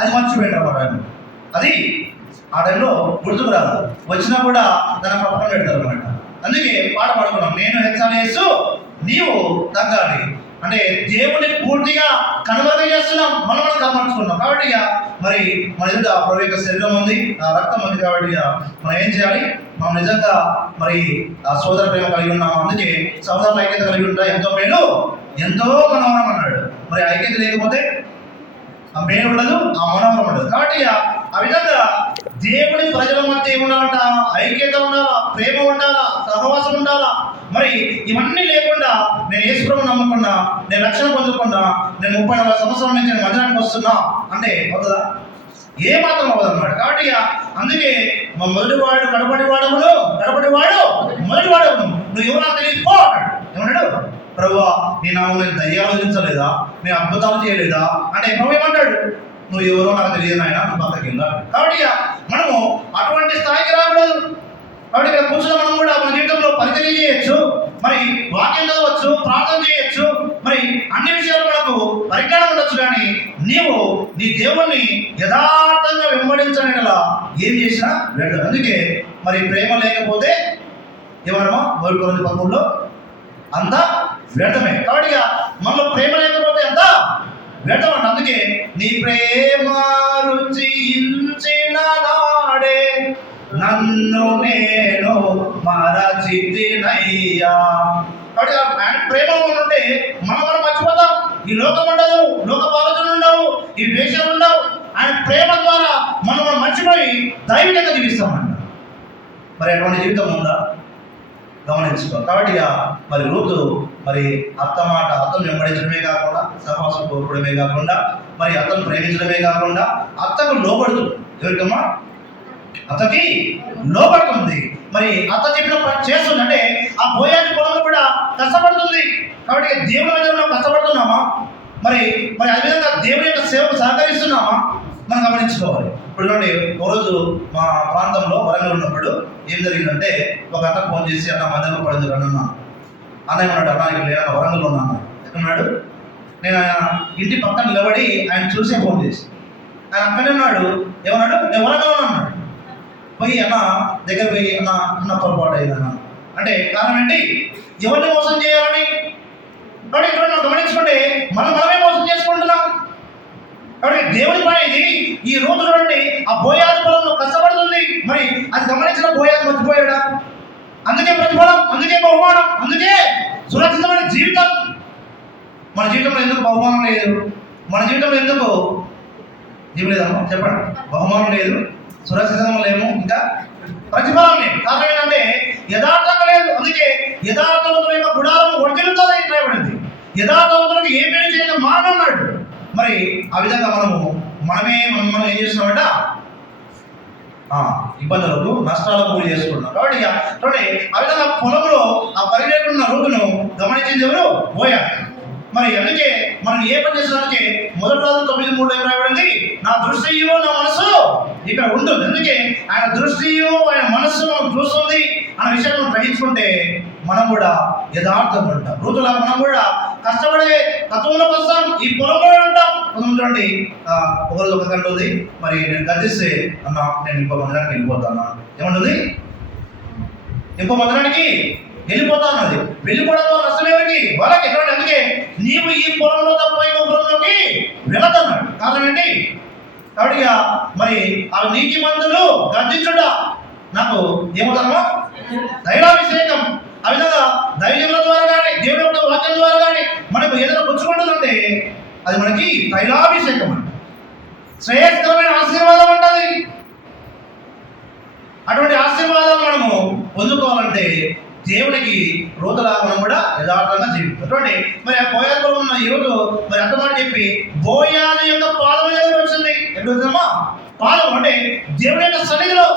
అది మర్చిపోయాడు అన్నమాట. అది ఆ టైంలో గుర్తుకు రాదు, వచ్చినా కూడా దాన్ని పక్కన పెడతారు అనమాట. అందుకే పాట పాడుకున్నాం, నేను హెచ్చాలి యేసు నీవు తగ్గాలి. అంటే దేవుని పూర్తిగా కనుమరుగు చేస్తున్నాం, మనం కనబరుచుకున్నాం. కాబట్టి మరి మన ఎదుట ప్రభు యొక్క శరీరం ఉంది, రక్తం ఉంది. కాబట్టి మనం ఏం చేయాలి? మనం నిజంగా మరి ఆ సోదర ప్రేమ కలిగి ఉన్నాము. అందుకే సోదరుల ఐక్యత కలిగి ఉంటా ఎంతో మేలు, ఎంతో మనోహరం అన్నాడు. మరి ఐక్యత లేకపోతే ఆ మేలు ఉండదు, ఆ మనోహరం ఉండదు. కాబట్టి ఆ విధంగా దేవుని ప్రజల మధ్య ఉండాలంట, ఐక్యత ఉండాలా, ప్రేమ ఉండాలా, సహవాసం ఉండాలా. మరి ఇవన్నీ లేకుండా నేను యేసుప్రభువుని నమ్మకుండా, నేను రక్షణ పొందకుండా, నేను 34 సంవత్సరాల నుంచి నేను మందిరానికి వస్తున్నా అంటే అవుతుందా? ఏ మాత్రం అవ్వదన్నమాట. కాబట్టి అందుకే మా మొదటివాడు కడపటివాడవును, కడపటివాడు మొదటివాడవును, నువ్వు ఎవరో తెలియదు పో అన్నాడు. ఏమన్నాడు? ప్రభువా నీ నామం నేను దయ్యాలు వదిలించలేదా, నేను అద్భుతాలు చేయలేదా అంటే ప్రభు ఏమంటాడు? నువ్వు ఎవరో నాకు తెలియదు నాయన, నువ్వు పక్కకి వెళ్ళాలి. కాబట్టి మనము అటువంటి స్థాయికి రాకూడదు. కాబట్టి ఇక్కడ కూర్చున్న మనం కూడా మన జీవితంలో పరిచయం చేయొచ్చు, మరి వాక్యం చదవచ్చు, ప్రార్థన చేయొచ్చు, మరి అన్ని విషయాలు మనకు పరిజ్ఞానం ఉండొచ్చు. కానీ నీవు నీ దేవుణ్ణి యథార్థంగా వెంబడించనేలా ఏం చేసినా వ్యర్థం. అందుకే మరి ప్రేమ లేకపోతే ఏమన్నా 1 అంతా వ్యర్థమే. కాబట్టి మనలో ప్రేమ లేకపోతే అంతా వ్యర్థం అంట. అందుకే నీ ప్రేమ రుచించిన నాడే నన్ను నేను మరచితినయ్యా. కాబట్టి ఆయన ప్రేమ ఉంటే మనం మర్చిపోతాం. ఈ లోకం ఉండదు, లోక బాధ్యతలు ఉండవు, ఈ దేశాలు ఉండవు. ఆయన ప్రేమ ద్వారా మనం మర్చిపోయి దైవికంగా జీవిస్తామంట. మరి అటువంటి జీవితం ఉందా? గమనించుకో. కాబట్టి మరి రూతు మరి అత్తను వెంబడించడమే కాకుండా, సహవాసం కోరుకోవడమే కాకుండా, మరి అత్తను ప్రేమించడమే కాకుండా, అత్తకు లోబడుతుంది. ఎవరికమ్మా? అత్తకి లోబడుతుంది. మరి అత్త చెప్పిన పని చేస్తుంది. అంటే ఆ బోయాజు పొలంలో కూడా కష్టపడుతుంది. కాబట్టి దేవుని మీద మనం కష్టపడుతున్నామా? మరి మరి అదేవిధంగా దేవుని యొక్క సేవకు సహకరిస్తున్నామా? మనం గమనించుకోవాలి. ఇప్పుడు చూడండి, ఒకరోజు మా ప్రాంతంలో వరంగల్ ఉన్నప్పుడు ఏం జరిగిందంటే, ఒక అన్న ఫోన్ చేసి అన్న మందిరంలో పడింది అన్న ఏమన్నాడు? అన్న ఇక్కడ లేదన్న, వరంగల్లో ఉన్నాను. ఎక్కడున్నాడు? నేను ఆయన ఇంటి పక్కన నిలబడి ఆయన చూసే ఫోన్ చేసి, ఆయన అక్కడే ఉన్నాడు. ఏమన్నాడు? నేను వరంగల్లో అన్నాడు. పోయి అన్న దగ్గర పోయి అన్న పొరపాటు అయిందన్న అంటే కారణం ఏంటి? ఎవరిని మోసం చేయాలని. కాబట్టి ఇక్కడ మనం గమనించుకుంటే మనమే మోసం చేసుకుంటున్నాం. కాబట్టి దేవుని పని ఇది. ఈ రోజు చూడండి, ఆ బోయాజు పొలంలో కష్టపడుతుంది. మరి అది గమనించిన బోయాజు మర్చిపోయాడా? అందుకే ప్రతిఫలం, అందుకే బహుమానం, అందుకే సురక్షితమైన జీవితం. మన జీవితంలో ఎందుకు బహుమానం లేదు? మన జీవితంలో ఎందుకు జీవలేదమ్మా? చెప్పండి. బహుమానం లేదు, సురక్షితం లేము, ఇంకా ప్రతిఫలం లేదు. కారణం ఏంటంటే యథార్థంగా లేదు. అందుకే యథార్థవంతుల యొక్క గుడారం వర్తిల్లుతుందని రాయబడింది. యథార్థవంతులకు ఏ పేరు చేయడం మానన్నాడు. మరి ఆ విధంగా మనం ఏం చేస్తున్నామంట? ఇబ్బందులకు, నష్టాలకు గురి చేసుకుంటున్నాం. కాబట్టి చూడండి, ఆ విధంగా పొలంలో ఆ పరిగెట్టున్న రూటును గమనించింది ఎవరు? బోయాజు. మరి అందుకే మనం ఏ పని చేసినాకే 1:9-3 ఏం రాయబడింది? నా దృష్టియో నా మనసు ఇక్కడ ఉంటుంది. అందుకే ఆయన దృష్టియో ఆయన మనస్సు మనం చూస్తుంది అన్న విషయాన్ని మనం గ్రహించుకుంటే మనం కూడా యథార్థంగా ఉంటాం. ఋతులా మనం కూడా కష్టపడే తత్వంలోకి వస్తాం. ఈ పొలంలో ఉంటాం. చూడండి, ఒకరోజు ఒక గంట ఉంది. మరి నేను గద్దిస్తే అన్న నేను ఇంకో మందిరానికి వెళ్ళిపోతాను. ఏమంటుంది? ఇంకో మందిరానికి వెళ్ళిపోతాన్నది. వెళ్ళిపోవడం వల్ల నష్టం ఎవరికి? వాళ్ళకి. ఎటువంటి? అందుకే నీవు ఈ పొలంలో తప్ప ఇంకో పొలంలోకి వెళ్ళదన్నాడు. కారణం ఏంటి? కాబట్టి మరి ఆ నీతి మందులు గర్జించుట నాకు ఏమవుతామో దైవాభిషేకం. ఆ విధంగా దైవజనుల ద్వారా కానీ, దేవుని యొక్క వాక్యం ద్వారా కానీ మనకు ఏదైనా పుచ్చుకుంటుందంటే అది మనకి తైలాభిషేకం అంట. శ్రేయస్కరమైన ఆశీర్వాదం అంటది. అటువంటి ఆశీర్వాదాలు మనము పొందుకోవాలంటే దేవునికి రోజులాగా మనం కూడా యథార్థంగా జీవిస్తాం. చూడండి, మరి ఆ బోయాజు ఉన్న ఈరోజు మరి అర్థమాట చెప్పి బోయాజు యొక్క పాదం దగ్గర వచ్చింది. ఎప్పుడు వచ్చిందమ్మా? పాదం అంటే దేవుని యొక్క సన్నిధిలో.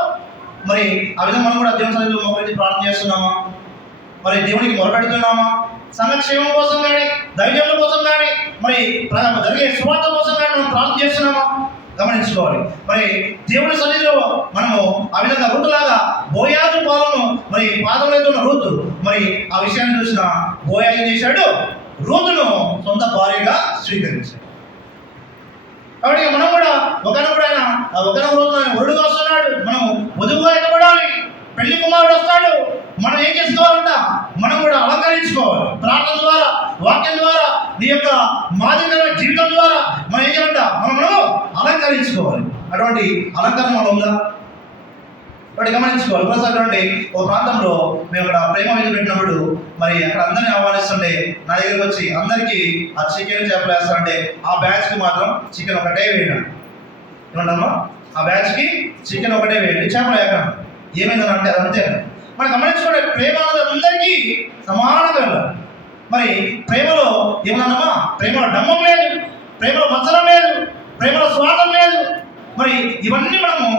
మరి ఆ విధంగా మనం కూడా దేవుని సన్నిధిలో మోకరించి ప్రార్థన చేస్తున్నామా? మరి దేవునికి మొరపెడుతున్నామా? సంఘక్షేమం కోసం కానీ, దైర్యం కోసం కానీ, మరి జరిగే సువార్త కోసం కానీ మనం ప్రార్థన చేస్తున్నామా? గమనించుకోవాలి. మరి దేవుని సన్నిధిలో మనము ఆ విధంగా రూతులాగా బోయాజు పాదము మరి పాదంలో ఉన్న రూతు మరి ఆ విషయాన్ని చూసిన బోయాజు ఏం చేశాడు? రూతును సొంత భార్యగా స్వీకరించాడు. కాబట్టి మనం కూడా ఒకనొక రోజు ఆయన వరుడుగా వస్తున్నాడు. మనం వధువుగా ఎత్తబడాలి. పెళ్లి కుమారుడు వస్తాడు. మనం ఏం చేసుకోవాలంట? మనం కూడా అలంకరించుకోవాలి. ప్రార్థన ద్వారా, వాక్యం ద్వారా, నీ యొక్క మాదిరికరమైన జీవితం ద్వారా మనం ఏం చేయాలంట? మనం అలంకరించుకోవాలి. అటువంటి అలంకరణ మనం ఉందా? వాటి గమనించుకోవాలి. ప్రస్తుతం ఒక ప్రాంతంలో మేము అక్కడ ప్రేమ మీద పెట్టినప్పుడు మరి అక్కడ అందరినీ ఆహ్వానిస్తుంటే నా దగ్గరికి వచ్చి అందరికీ ఆ చికెన్ చేపలు వేస్తారంటే ఆ బ్యాచ్కి మాత్రం చికెన్ ఒకటే వేయడం. ఏమంటామా? ఆ బ్యాచ్కి చికెన్ ఒకటే వేయండి, చేపలు వేయకండి. ఏమైందని అంటే అదంతే. మనం గమనించుకోండి, ప్రేమ అనేది అందరికీ సమానంగా వెళ్ళాలి. మరి ప్రేమలో ఏమన్నామా, ప్రేమలో డంబం లేదు, ప్రేమలో మత్సరం లేదు, ప్రేమలో స్వార్థం లేదు. మరి ఇవన్నీ మనము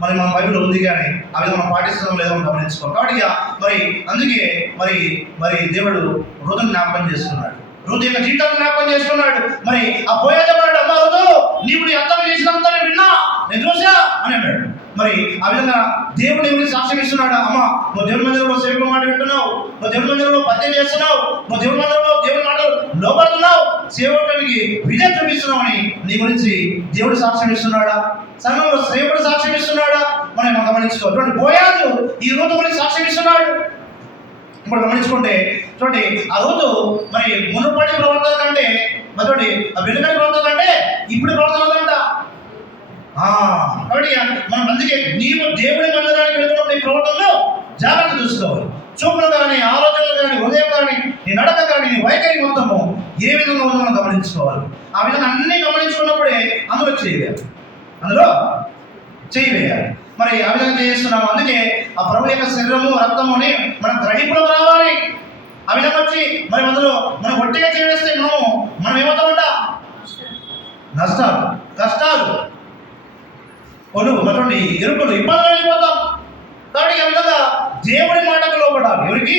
మరి మన బైబిల్లో ఉంది, కానీ అవి మనం పాటిస్తున్నాం లేదో మనం గమనించుకోవాలి. కాబట్టి మరి అందుకే మరి మరి దేవుడు రూతుని జ్ఞాపకం చేస్తున్నాడు, రూతు యొక్క జీవితాన్ని జ్ఞాపకం చేస్తున్నాడు. మరి ఆ పోయేదేవాడు, అమ్మ రూతు, నీవు నీ అర్థం చేసినంత నేను విన్నా, నేను చూసా అని అన్నాడు. మరి ఆ విధంగా దేవుడు నీ గురించి సాక్ష్యం ఇస్తున్నాడు. అమ్మ, నువ్వు దేవుడి మందిరంలో సేవకుల మాట వింటున్నావు, నువ్వు దేవుడి మందిరంలో పద్యం చేస్తున్నావు, నువ్వు దేవుడి మందిరంలో దేవుడి మాటలు లోపడుతున్నావు, సేవకుడికి విజయం చూపిస్తున్నావు అని నీ గురించి దేవుడు సాక్ష్యం ఇస్తున్నాడా? సంఘంలో సేవకుడు సాక్ష్యం ఇస్తున్నాడా? మనం గమనించుకోవాలి. చూడండి, బోయాజు ఈ రూతు గురించి సాక్ష్యం ఇస్తున్నాడు. ఇప్పుడు గమనించుకుంటే చూడండి, ఆ రూతు మరి మునుపటి ప్రవర్తన కంటే చూడండి, ఆ వెనుకటి ప్రవర్తన కంటే ఇప్పుడు ప్రవర్తన ఉందంట. కాబట్టి మనం అందుకే నీవు దేవుడి మందిరానికి వెళ్తున్నప్పుడు ఈ ప్రవర్తనలో జాగ్రత్త చూసుకోవాలి. చూపులు కానీ, ఆలోచనలు కానీ, హృదయం కానీ, నీ నడక కానీ, నీ వైఖరి మొత్తము ఏ విధంగా ఉందో మనం గమనించుకోవాలి. ఆ విధంగా అన్నీ గమనించుకున్నప్పుడే అందులో చేయవేయాలి, అందులో చేయవేయాలి. మరి ఆ విధంగా చేస్తున్నాము. అందుకే ఆ ప్రభు యొక్క శరీరము రక్తము అని మనం గ్రహింపులో రావాలి. ఆ విధంగా వచ్చి మరి అందులో మనం ఒట్టిగా చేస్తే మనం ఏమవుతామంట? నష్టాలు, కష్టాలు, పొలుగు, అటువంటి ఇరుకులు, ఇబ్బందులు అయిపోతాం. కాబట్టి ఆ విధంగా దేవుడి మాటకు లోపడాలి. ఎవరికి?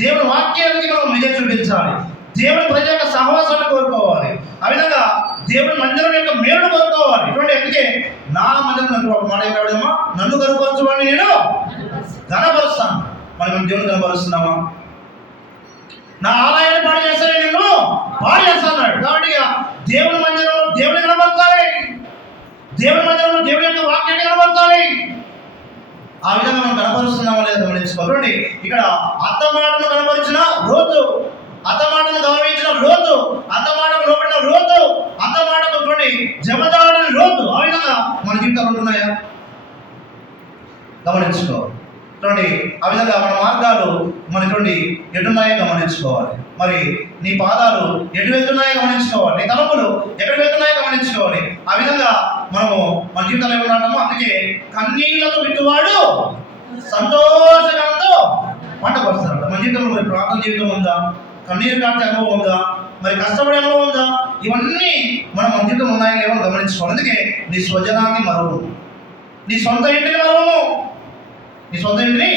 దేవుడి వాక్యానికి మనం విజయం చూపించాలి. దేవుని ప్రజల యొక్క సహవాసాన్ని కోరుకోవాలి. ఆ విధంగా దేవుని మందిరం యొక్క మేలును కోరుకోవాలి. ఇటువంటి అందుకే నా మందిరం ఒక మాట ఏమన్నా, నన్ను కనపరచువాడిని నేను కనపరుస్తాను. మనం దేవుని కనపరుస్తున్నామా? నా ఆలయాన్ని పాడు చేస్తాను, నేను పాడు చేస్తాను. కాబట్టి దేవుని మందిరంలో దేవుని కనపరచాలి, దేవుని మందిరంలో దేవుని యొక్క వాక్యాన్ని కనపరచాలి. ఆ విధంగా మనం కనపరుస్తున్నామా లేదా గమనించుకోవాలి. ఇక్కడ అత్త మాటను కనపరిచిన రోజు, అత్త మాటను గౌరవించిన రోజు, అత్త మాటకు లోపడిన రోజు, అత్త మాటకు చూడండి జమదాడని రోజు. ఆ విధంగా మన జీవితాలు ఉంటున్నాయా గమనించుకో. చూడండి, ఆ విధంగా మన మార్గాలు మన చూడండి ఎటున్నాయో గమనించుకోవాలి. మరి నీ పాదాలు ఎటు వెళ్తున్నాయో గమనించుకోవాలి, నీ తలపులు ఎక్కడ వెళ్తున్నాయో గమనించుకోవాలి. ఆ విధంగా మనము మన జీవితంలో ఏమన్నామో, అందుకే కన్నీళ్లతో విత్తువాడు సంతోషంతో పంట పరుస్తాడు. మన జీవితంలో మరి ప్రార్థన జీవితం ఉందా? కన్నీరు కాచే అనుభవం ఉందా? మరి కష్టపడే అనుభవం ఉందా? ఇవన్నీ మన జీవితం ఉన్నాయని లేవో గమనించుకోవాలి. అందుకే నీ స్వజనాన్ని మరువు, నీ సొంత ఇంటిని మరువు, నీ సొంత ఇంటిని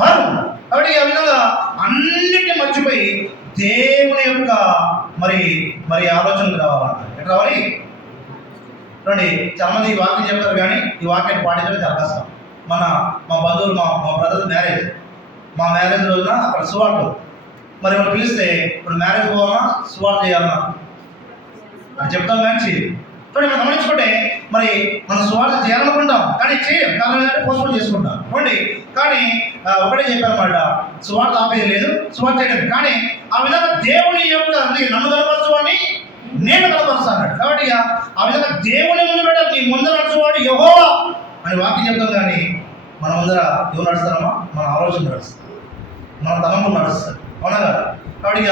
మరువు. కాబట్టి ఆ విధంగా అన్నిటిని మర్చిపోయి దేవుని యొక్క మరి మరి ఆలోచనలు రావాలంట. ఎట్లా రావాలి? చూడండి, చాలా మంది ఈ వాక్యం చెప్తారు, కానీ ఈ వాక్యాన్ని పాటించడం చాలా కష్టం. మా బంధువులు, మా బ్రదర్ మ్యారేజ్, మా మ్యారేజ్ రోజున అక్కడ సువార్త, మరి వాళ్ళు పిలిస్తే ఇప్పుడు మ్యారేజ్ పోవాలన్నా సువార్త చేయాలన్నా అని చెప్తాం, కానీ చేయాలి. చూడండి, మనం గమనించుకుంటే మరి మనం సువార్త చేయాలనుకుంటాం, కానీ చేయం. కారణం ఏంటంటే పోస్ట్పోన్ చేసుకుంటాం. చూడండి, కానీ ఒకటే చెప్పారన్నమాట, సువార్త ఆపేది లేదు, సువార్త చేయలేదు. కానీ ఆ విధంగా దేవుని యొక్క నన్ను కనపరచు అని నేను కనపరుస్తాను. కాబట్టి ఆ విధంగా దేవుని ముందు పెట్టాలి. నీ ముందు నడుచువాడు యెహోవా అని వాక్యం చెప్తాం, కానీ మన ముందర ఎవరు నడుస్తారమ్మా? మన ఆలోచన నడుస్తుంది, మన తలంపులు నడుస్తుంది, అవునా కదా? కాబట్టి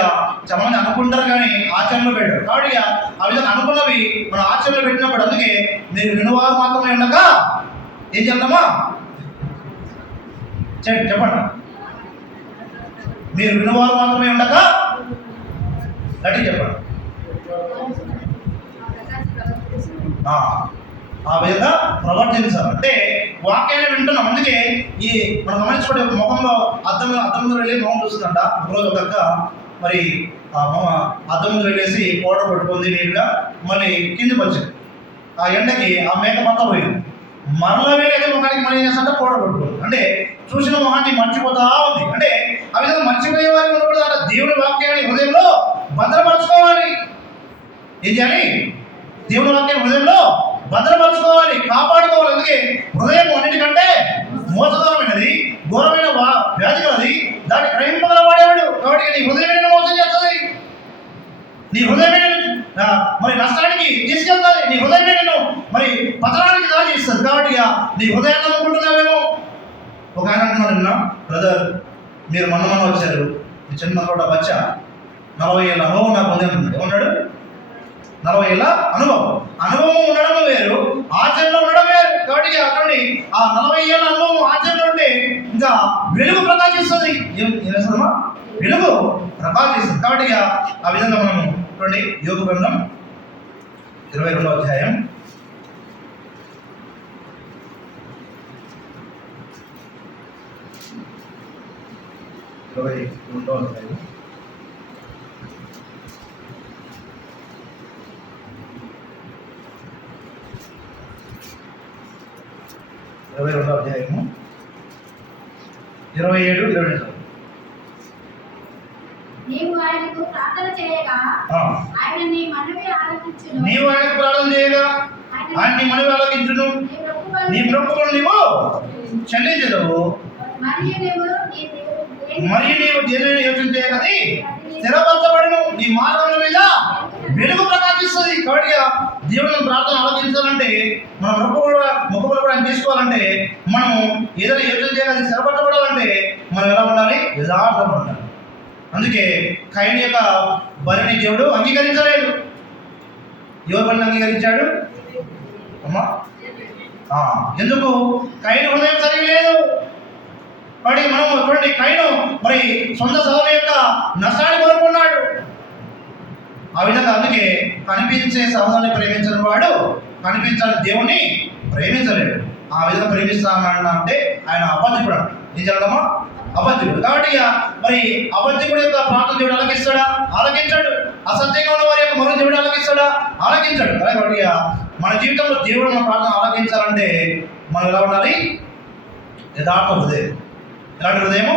చాలా మంది అనుకుంటారు, కానీ ఆచరణలో పెట్టారు. కాబట్టి ఆ విధంగా అనుకున్నవి మనం ఆచరణలో పెట్టినప్పుడు, అందుకే మీరు వినువారు మాత్రమే ఉండగా ఏం చేద్దామా? చెప్పండి, మీరు వినువారు మాత్రమే ఉండగా గట్టి చెప్పండి. ఆ విధంగా ప్రవర్తించాలి. అంటే వాక్యాన్ని వింటున్నాం. అందుకే ఈ మనం గమనించుకుంటే ముఖంలో అద్దంలో వెళ్ళి మొహం చూస్తుందంట. ఒకరోజు ఒక అక్క మరి అద్దంలో వెళ్ళేసి పౌడర్ పట్టుకుంది నీట్గా, మళ్ళీ కిందికి వచ్చింది. ఆ ఎండకి ఆ మేకప్ అంతా పోయింది. మరలా వెళ్ళి ముఖానికి మళ్ళీ ఏం చేస్తుంటే పౌడర్ పట్టుకుంది. అంటే చూసిన మొహాన్ని మర్చిపోతా ఉంది. అంటే ఆ విధంగా మర్చిపోయే వారికి ఉండకూడదు అంట. దేవుని వాక్యాన్ని హృదయంలో భద్రపరచుకోవాలి. ఏం చేయాలి? దేవుని వాక్యం హృదయంలో భద్రపరచుకోవాలి, కాపాడుకోవాలి. అందుకే హృదయం అన్నిటికంటే మోసకరమైనది, ఘోరమైన వ్యాధి కలది, దాన్ని గ్రహింపగల వాడేవాడు. కాబట్టి నీ హృదయమే మోసం చేస్తుంది, నీ హృదయమే మరి నష్టానికి తీసుకెళ్తుంది, నీ హృదయమే నేను మరి పతనానికి దారి ఇస్తుంది. కాబట్టి నీ హృదయాన్ని నమ్ముకుంటున్నావేమో. ఒక ఆయన అంటున్నాడు, నిన్న బ్రదర్ మీరు మొన్న వచ్చారు, మీ చిన్న కూడా బచ్చా 40 ఏళ్ళ అనుభవం నాకు ఉంది అంటున్నాడు. ఏమన్నాడు? 40 ఏళ్ళ అనుభవం ఉండడం వేరు, ఆచరణలో ఉండడం వేరు. కాబట్టి అక్కడి ఆ 40 ఏళ్ళ అనుభవం ఆచరణలో ఉంటే ఇంకా వెలుగు ప్రకాశిస్తుంది. ఏమేస్తామా? వెలుగు ప్రకాశిస్తుంది. కాబట్టి ఆ విధంగా మనము చూడండి, యోగ గ్రంథం 22వ అధ్యాయం 22వ అధ్యాయం 22వ అధ్యాయము 27, 22. నీవు ఆయనకు ప్రార్థన చేయగా ఆయన నీ మనవి ఆలకించును. నీవు ఆయనకు ప్రార్థన చేయగా ఆయన నీ మనవి ఆలకించును. నీ మొక్కులను నీవు చెల్లించదవు. మరియు నీవు దేనిని యోచన చేయగది స్థిరపరచబడును. నీ మార్గముల మీద వెలుగు ప్రకాశిస్తుంది. కాబట్టి దేవుని ప్రార్థన ఆలోచించాలంటే, మనం మొక్కులు కూడా తీసుకోవాలంటే, మనము ఏదైనా యోచన చేయాలి, స్థిరపరచబడాలంటే మనం ఎలా ఉండాలి? యథార్థంగా ఉండాలి. అందుకే కయీను యొక్క బలిని దేవుడు అంగీకరించలేదు. ఎవరి బలిని అంగీకరించాడు అమ్మా? ఎందుకు? కయీను హృదయం సరిగా లేదు. మరి మనం చూడండి, కయీను మరి సొంత సోదరు యొక్క నష్టాన్ని కోరుకున్నాడు. ఆ విధంగా అందుకే కనిపించే సహోదరుని ప్రేమించిన వాడు కనిపించాలి దేవుణ్ణి ప్రేమించలేడు. ఆ విధంగా ప్రేమిస్తానన్నా అంటే ఆయన అబద్ధికుడు అంట. నిజమా? అబద్ధికుడు. కాబట్టి మరి అబద్ధికుడు యొక్క ప్రార్థన దేవుడు ఆలకించాడు. అసత్యంగా ఉన్న వారి యొక్క మొర దేవుడు ఆలకించాడు. కాబట్టి మన జీవితంలో దేవుడు మన ప్రార్థన ఆలకించాలంటే మనం ఎలా ఉండాలి? యథార్థ హృదయం. ఎలాంటి హృదయము?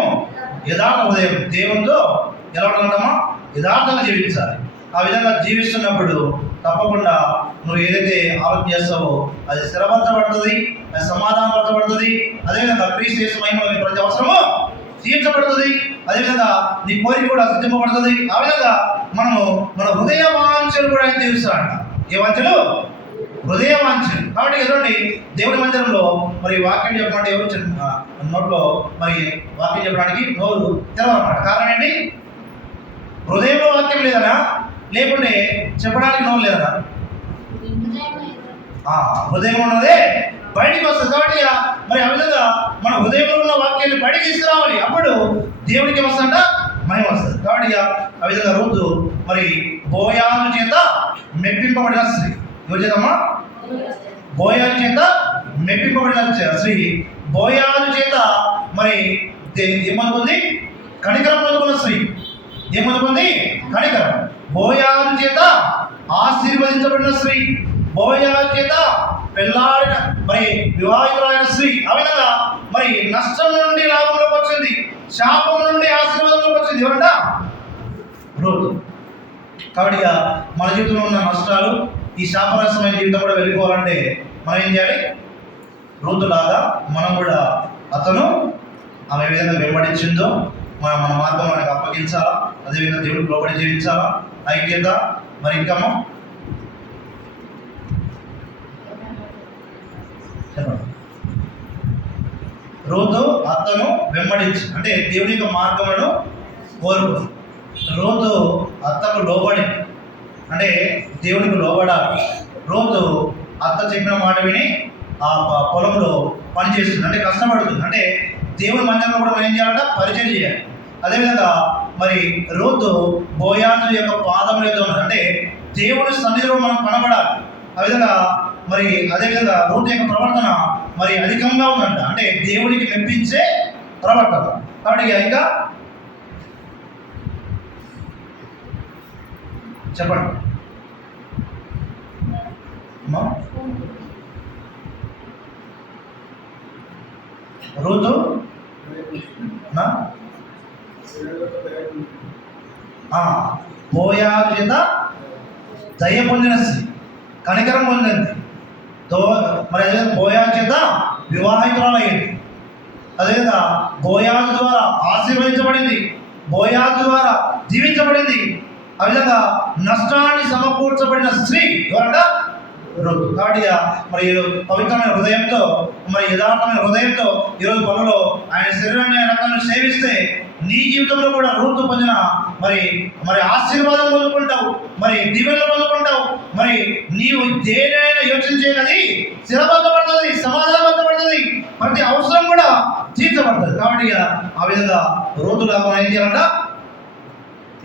యథార్థ హృదయం. దేవునితో ఎలా ఉండాలమ్మా? యథార్థంగా జీవించాలి. ఆ విధంగా జీవిస్తున్నప్పుడు తప్పకుండా నువ్వు ఏదైతే ఆలోచన చేస్తావో అది స్థిరపరచబడుతుంది, అది సమాధానపరచబడుతుంది. అదేవిధంగా క్రీస్తు యేసు మహిమలో నీ ప్రతి అవసరము తీర్చబడుతుంది. అదేవిధంగా నీ కోరిక కూడా సిద్ధింపబడుతుంది. ఆ విధంగా మనము మన హృదయ వాంఛలు కూడా ఆయన తీరుస్తాడంట. ఏ వాంఛలు? హృదయ వాంఛలు. కాబట్టి ఎదురండి దేవుడి మందిరంలో మరి వాక్యం చెప్పమంటే ఎవరు నోట్లో మరి వాక్యం చెప్పడానికి నోరు తెరవన్నమాట. కారణం ఏంటి? హృదయంలో వాక్యం లేదనా, లేకుంటే చెప్పడానికి నోరు లేదనా? హృదయం ఉన్నదే బయటికి వస్తుంది. కాబట్టి మరి ఆ విధంగా మన హృదయంలో ఉన్న వాక్యాన్ని బయటికి తీసుకురావాలి. అప్పుడు దేవునికి వస్తుంట మహిమ వస్తుంది. కాబట్టి ఆ విధంగా రూతు మరి బోయాజు చేత మెప్పింపబడిన స్త్రీ. ఎవరు చేతమ్మా? బోయాజు చేత మెప్పింపబడిన స్త్రీ. బోయాజు చేత మరి ఏమనుకుంది? కనికరం పొందుకున్న స్త్రీ. ఏమనుకుంది? కనికరం. బోయాజు చేత ఆశీర్వదించబడిన స్త్రీ. బోయాజు చేత పెళ్ళాడిన మరి వివాహితులైన స్త్రీ. ఆ విధంగా మరి నష్టం నుండి లాభంలోకి వచ్చింది, శాపం నుండి ఆశీర్వాదంలోకి వచ్చింది. ఎవరంట? రూతు. కాబట్టి మన జీవితంలో ఉన్న నష్టాలు, ఈ శాపరసమైన జీవితం కూడా వెళ్ళిపోవాలంటే మనం ఏం చేయాలి? రూతులాగా మనం కూడా అతను ఆమె ఏ విధంగా వెంబడించిందో మన మార్గం మనకు అప్పగించాలా. అదేవిధంగా దేవుడికి లోబడి జీవించాలా. ఐక్యత. మరి ఇంకా చెప్పండి. రూతు అత్తను వెంబడించి అంటే దేవుని యొక్క మార్గములను కోరుకు. రూతు అత్తకు లోబడి అంటే దేవునికి లోబడాలి. రూతు అత్త చెప్పిన మాట విని ఆ పొలంలో పని చేస్తుంది, అంటే కష్టపడుతుంది. అంటే దేవుని మందిరంలో కూడా మనం ఏం చేయాలంటే పరిచయం చేయాలి. అదేవిధంగా మరి రూతు బోయాజు యొక్క పాదముల యొక్క ఉన్నది, అంటే దేవుని సన్నిధిలో మనం కనబడాలి. ఆ విధంగా మరి అదేవిధంగా రూతు యొక్క ప్రవర్తన మరి అధికంగా ఉందంట, అంటే దేవునికి మెప్పించే ప్రవర్తన. కాబట్టి ఇంకా చెప్పండి రూతు బోయాజు చేత దయ పొందిన స్త్రీ, కనికరం పొందింది. మరి అదేవిధంగా బోయాజు చేత వివాహితురాలు అయ్యింది. అదేవిధంగా బోయాజు ద్వారా ఆశీర్వదించబడింది, బోయాజు ద్వారా దీవించబడింది. ఆ విధంగా నష్టాన్ని సమకూర్చబడిన స్త్రీ ఎవరంట? రూతు. కాబట్టి మరి పవిత్రమైన హృదయంతో, మరి యథార్థమైన హృదయంతో ఈరోజు పనులో ఆయన శరీరాన్ని ఆయన రక్తాన్ని సేవిస్తే నీ జీవితంలో కూడా రూతు పొందిన మరి మరి ఆశీర్వాదం పొందుకుంటావు, మరి దీవెనలు పొందుకుంటావు. మరి నీవు దేనైనా యోచన చేయనది స్థిరబద్ధపడుతుంది, సమాధానబద్ధపడుతుంది, ప్రతి అవసరం కూడా తీర్చబడుతుంది. కాబట్టి ఆ విధంగా రూతుగా మనం ఏం చేయాలంట?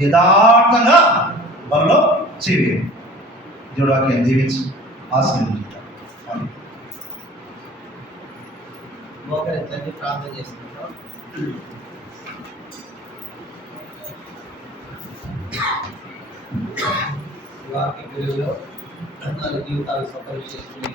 యథార్థంగా మనలో చేయాలి. దేవుడు వాక్యాన్ని దీవించి ఆశీర్వదించుతాం. మోకరించండి, ప్రార్థన చేసుకుంటాం. వాక్య పిల్లలు 4 జీవితాలు సఫలం చేసుకుని